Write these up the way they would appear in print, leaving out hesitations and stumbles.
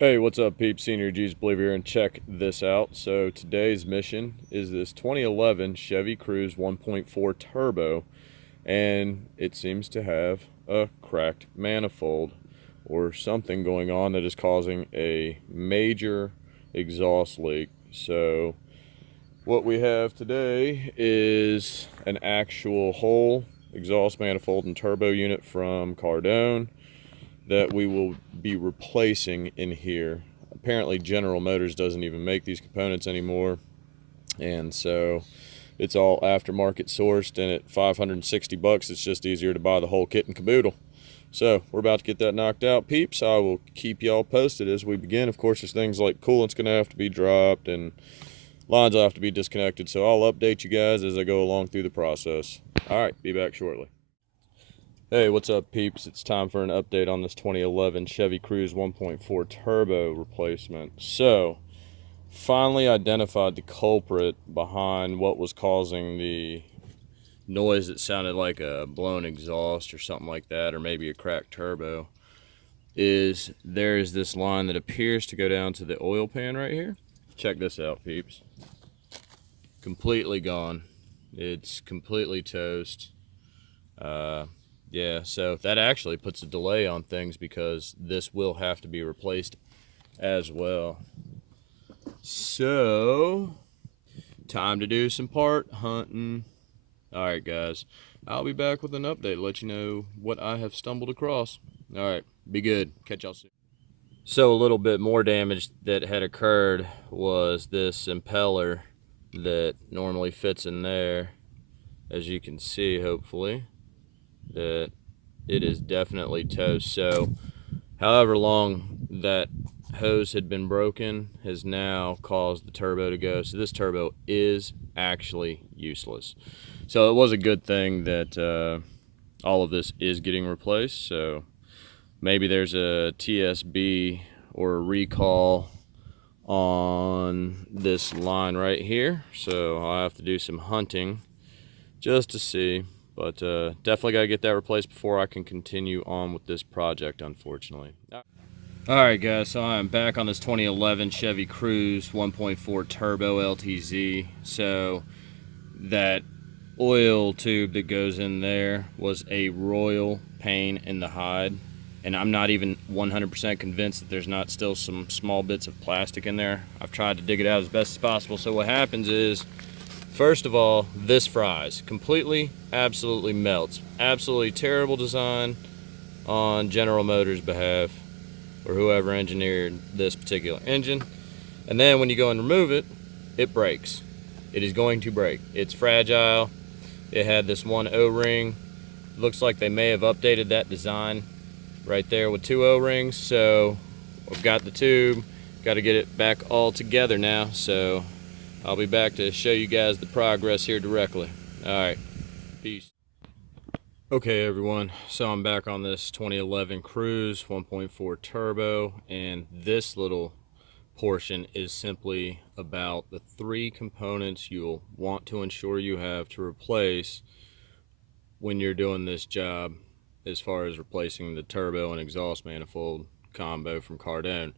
Hey, what's up, peeps? Senior G's Believe here, and check this out. So today's mission is this 2011 Chevy Cruze 1.4 turbo, and it seems to have a cracked manifold or something going on that is causing a major exhaust leak. So what we have today is an actual whole exhaust manifold and turbo unit from Cardone that we will be replacing in here. Apparently General Motors doesn't even make these components anymore, and so it's all aftermarket sourced, and at 560 bucks it's just easier to buy the whole kit and caboodle. So we're about to get that knocked out, peeps. I will keep y'all posted as we begin. Of course, there's things like coolant's gonna have to be dropped and lines will have to be disconnected, so I'll update you guys as I go along through the process. All right, be back shortly. Hey, what's up, peeps? It's time for an update on this 2011 Chevy Cruze 1.4 turbo replacement. So, finally identified the culprit behind what was causing the noise that sounded like a blown exhaust or something like that, or maybe a cracked turbo. There is this line that appears to go down to the oil pan right here. Check this out, peeps. Completely gone. It's completely toast. Yeah, so that actually puts a delay on things because this will have to be replaced as well. So, time to do some part hunting. Alright, guys, I'll be back with an update to let you know what I have stumbled across. Alright, be good. Catch y'all soon. So, a little bit more damage that had occurred was this impeller that normally fits in there, as you can see, hopefully, that it is definitely toast. So however long that hose had been broken has now caused the turbo to go. So this turbo is actually useless. So it was a good thing that all of this is getting replaced. So maybe there's a TSB or a recall on this line right here. So I'll have to do some hunting just to see. But definitely got to get that replaced before I can continue on with this project, unfortunately. Alright, guys, so I'm back on this 2011 Chevy Cruze 1.4 Turbo LTZ. So that oil tube that goes in there was a royal pain in the hide. And I'm not even 100% convinced that there's not still some small bits of plastic in there. I've tried to dig it out as best as possible. So what happens is, first of all, this fries. Completely, absolutely melts. Absolutely terrible design on General Motors' behalf, or whoever engineered this particular engine. And then when you go and remove it, it breaks. It is going to break. It's fragile. It had this one O-ring. Looks like they may have updated that design right there with two O-rings. So I've got the tube. Got to get it back all together now. So I'll be back to show you guys the progress here directly. Alright, peace. Okay, everyone, so I'm back on this 2011 Cruze 1.4 Turbo, and this little portion is simply about the three components you'll want to ensure you have to replace when you're doing this job, as far as replacing the turbo and exhaust manifold combo from Cardone.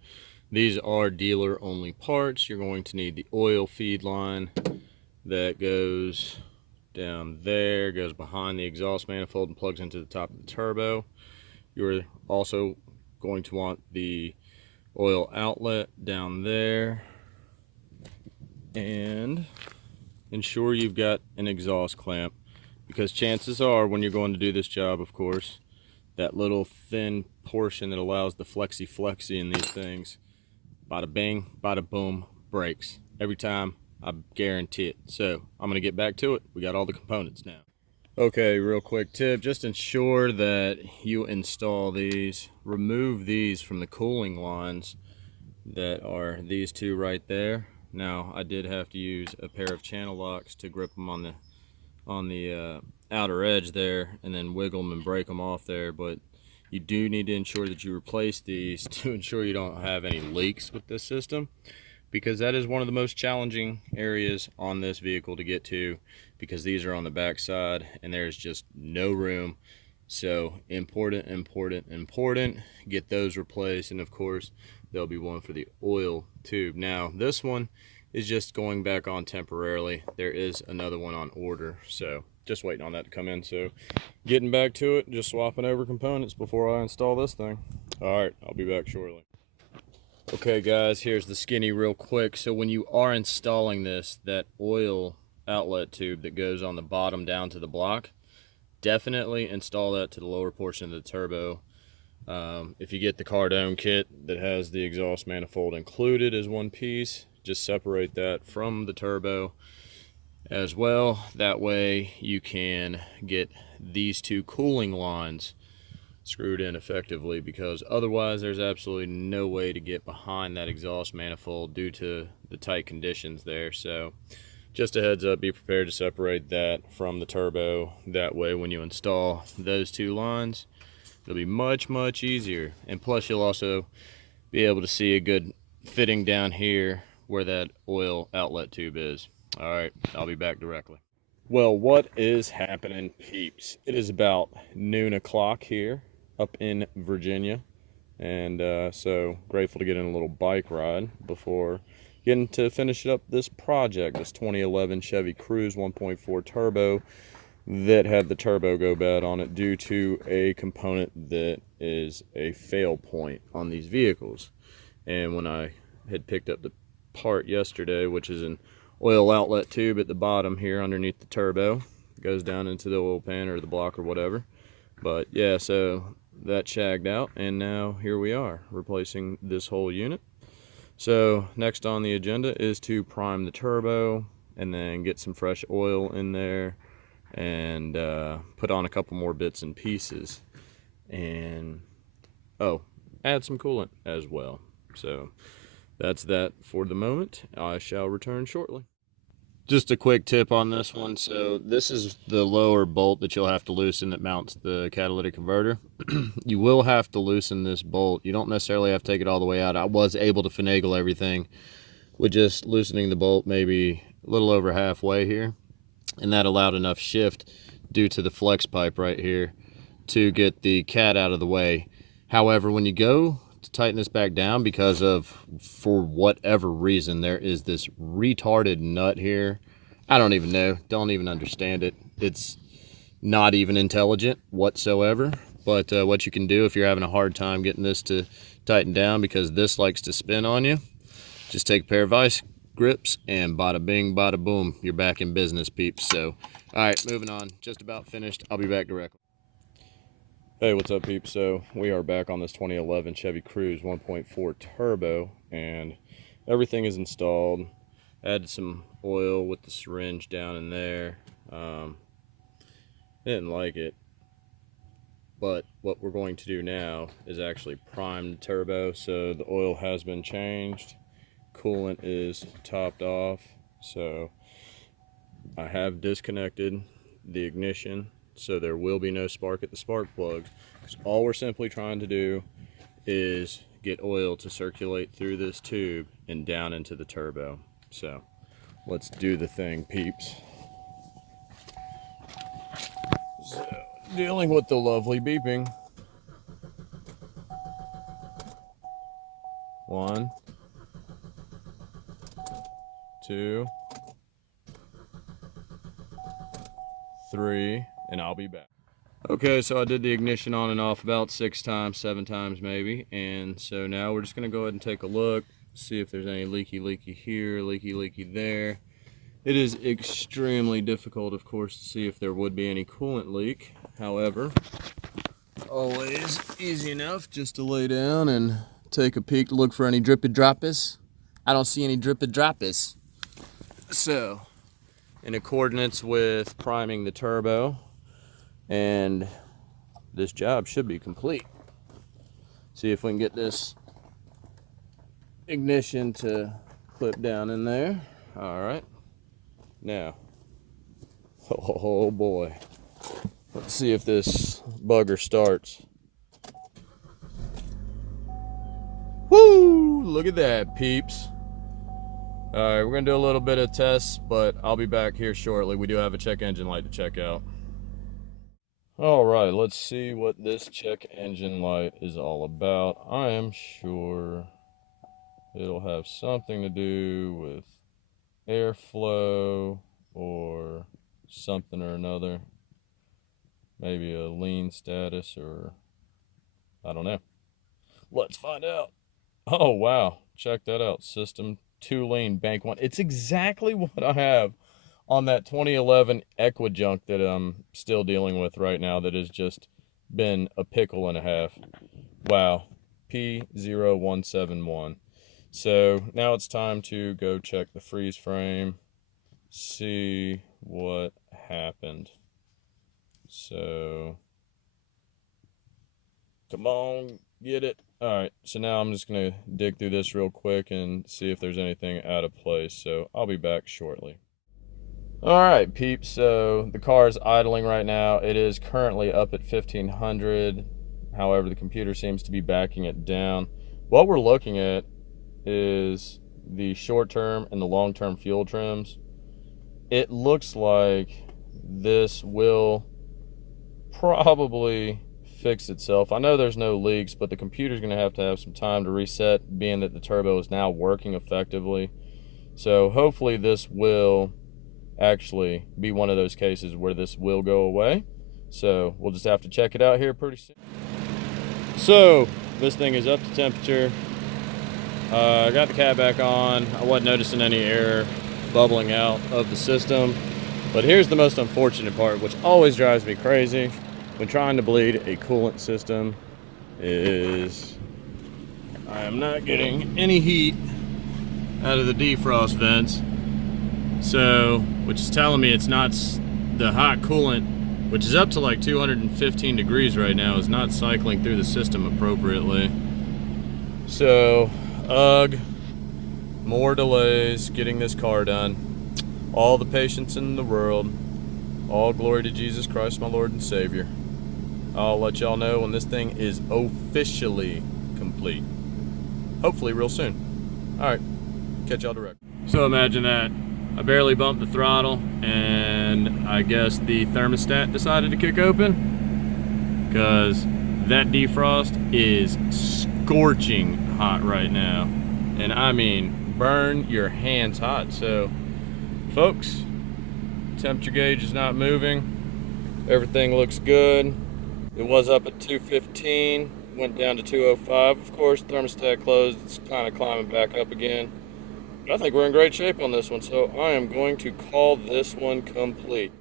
These are dealer only parts. You're going to need the oil feed line that goes down there, goes behind the exhaust manifold and plugs into the top of the turbo. You're also going to want the oil outlet down there, and ensure you've got an exhaust clamp, because chances are when you're going to do this job, of course, that little thin portion that allows the flexy in these things, bada bing, bada boom, breaks every time. I guarantee it. So I'm gonna get back to it. We got all the components now. Okay, real quick tip, just ensure that you install these, remove these from the cooling lines that are these two right there. Now I did have to use a pair of channel locks to grip them on the outer edge there, and then wiggle them and break them off there, but you do need to ensure that you replace these to ensure you don't have any leaks with this system, because that is one of the most challenging areas on this vehicle to get to, because these are on the back side and there's just no room. So important, get those replaced. And of course, there'll be one for the oil tube. Now this one is just going back on temporarily. There is another one on order, so just waiting on that to come in. So getting back to it, just swapping over components before I install this thing. All right, I'll be back shortly. Okay guys, here's the skinny real quick. So when you are installing this, that oil outlet tube that goes on the bottom down to the block, definitely install that to the lower portion of the turbo. If you get the Cardone kit that has the exhaust manifold included as one piece, just separate that from the turbo as well. That way you can get these two cooling lines screwed in effectively, because otherwise there's absolutely no way to get behind that exhaust manifold due to the tight conditions there. So just a heads up, be prepared to separate that from the turbo. That way when you install those two lines, it'll be much easier. And plus you'll also be able to see a good fitting down here where that oil outlet tube is. All right, I'll be back directly. Well, what is happening, peeps? It is about noon o'clock here up in Virginia, and so grateful to get in a little bike ride before getting to finish up this project, this 2011 Chevy Cruze 1.4 turbo that had the turbo go bad on it due to a component that is a fail point on these vehicles. And when I had picked up the part yesterday, which is an oil outlet tube at the bottom here underneath the turbo, it goes down into the oil pan or the block or whatever. But yeah, so that shagged out, and now here we are replacing this whole unit. So next on the agenda is to prime the turbo and then get some fresh oil in there and put on a couple more bits and pieces, and add some coolant as well. So that's that for the moment. I shall return shortly. Just a quick tip on this one. So this is the lower bolt that you'll have to loosen that mounts the catalytic converter. You will have to loosen this bolt. You don't necessarily have to take it all the way out. I was able to finagle everything with just loosening the bolt maybe a little over halfway here, and that allowed enough shift due to the flex pipe right here to get the cat out of the way. However, when you go to tighten this back down, because of, for whatever reason, there is this retarded nut here. I don't even know, don't even understand it. It's not even intelligent whatsoever. But what you can do if you're having a hard time getting this to tighten down, because this likes to spin on you, just take a pair of vice grips and bada bing bada boom, you're back in business, peeps. So all right, moving on, just about finished. I'll be back directly. Hey, what's up, peeps? So we are back on this 2011 Chevy Cruze 1.4 turbo, and everything is installed. Added some oil with the syringe down in there. Didn't like it, but what we're going to do now is actually prime the turbo. So the oil has been changed, coolant is topped off, so I have disconnected the ignition, so there will be no spark at the spark plug. Because all we're simply trying to do is get oil to circulate through this tube and down into the turbo. So let's do the thing, peeps. So, dealing with the lovely beeping. 1, 2, 3, and I'll be back. Okay, so I did the ignition on and off about 6 times, 7 times maybe, and so now we're just going to go ahead and take a look, see if there's any leaky here, leaky there. It is extremely difficult, of course, to see if there would be any coolant leak. However, always easy enough just to lay down and take a peek to look for any drippy droppies. I don't see any drippy droppies. So, in accordance with priming the turbo, and this job should be complete. See if we can get this ignition to clip down in there. All right, now, oh boy, let's see if this bugger starts. Woo, look at that, peeps. All right, we're gonna do a little bit of tests, but I'll be back here shortly. We do have a check engine light to check out. All right, let's see what this check engine light is all about. I am sure it'll have something to do with airflow or something or another. Maybe a lean status, or I don't know. Let's find out. Oh, wow. Check that out. System 2 lean bank 1. It's exactly what I have on that 2011 Equijunk that I'm still dealing with right now, that has just been a pickle and a half. Wow. P0171. So now it's time to go check the freeze frame, see what happened. So come on, get it. All right, so now I'm just gonna dig through this real quick and see if there's anything out of place. So I'll be back shortly. All right, peeps, so the car is idling right now. It is currently up at 1500. However, the computer seems to be backing it down. What we're looking at is the short-term and the long-term fuel trims. It looks like this will probably fix itself. I know there's no leaks, but the computer's going to have some time to reset, being that the turbo is now working effectively. So hopefully this will actually be one of those cases where this will go away. So we'll just have to check it out here pretty soon. So this thing is up to temperature. I got the cat back on. I wasn't noticing any air bubbling out of the system. But here's the most unfortunate part, which always drives me crazy when trying to bleed a coolant system, is I am not getting any heat out of the defrost vents. So, which is telling me it's not the hot coolant, which is up to like 215 degrees right now, is not cycling through the system appropriately. So, ugh, more delays getting this car done. All the patience in the world. All glory to Jesus Christ, my Lord and Savior. I'll let y'all know when this thing is officially complete. Hopefully real soon. All right, catch y'all direct. So imagine that. I barely bumped the throttle, and I guess the thermostat decided to kick open, because that defrost is scorching hot right now. And I mean, burn your hands hot. So, folks, temperature gauge is not moving. Everything looks good. It was up at 215, went down to 205. Of course, thermostat closed. It's kind of climbing back up again. But I think we're in great shape on this one, so I am going to call this one complete.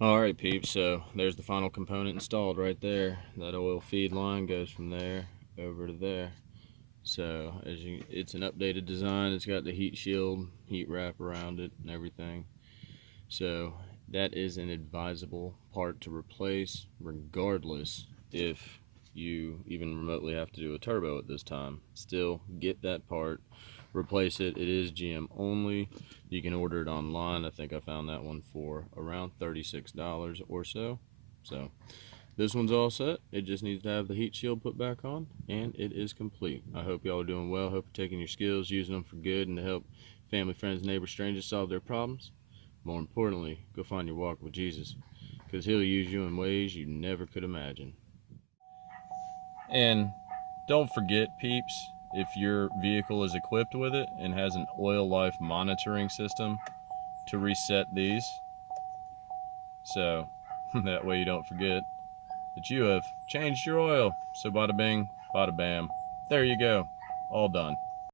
All right, peeps, so there's the final component installed right there. That oil feed line goes from there over to there. So it's an updated design. It's got the heat shield, heat wrap around it and everything. So that is an advisable part to replace, regardless if you even remotely have to do a turbo at this time. Still get that part, replace it. It is GM only. You can order it online. I think I found that one for around $36 or so. So this one's all set. It just needs to have the heat shield put back on, and it is complete. I hope y'all are doing well. Hope you're taking your skills, using them for good, and to help family, friends, neighbors, strangers solve their problems. More importantly, go find your walk with Jesus, because he'll use you in ways you never could imagine. And don't forget, peeps, if your vehicle is equipped with it and has an oil life monitoring system, to reset these, so that way you don't forget that you have changed your oil. So bada bing, bada bam. There you go. All done.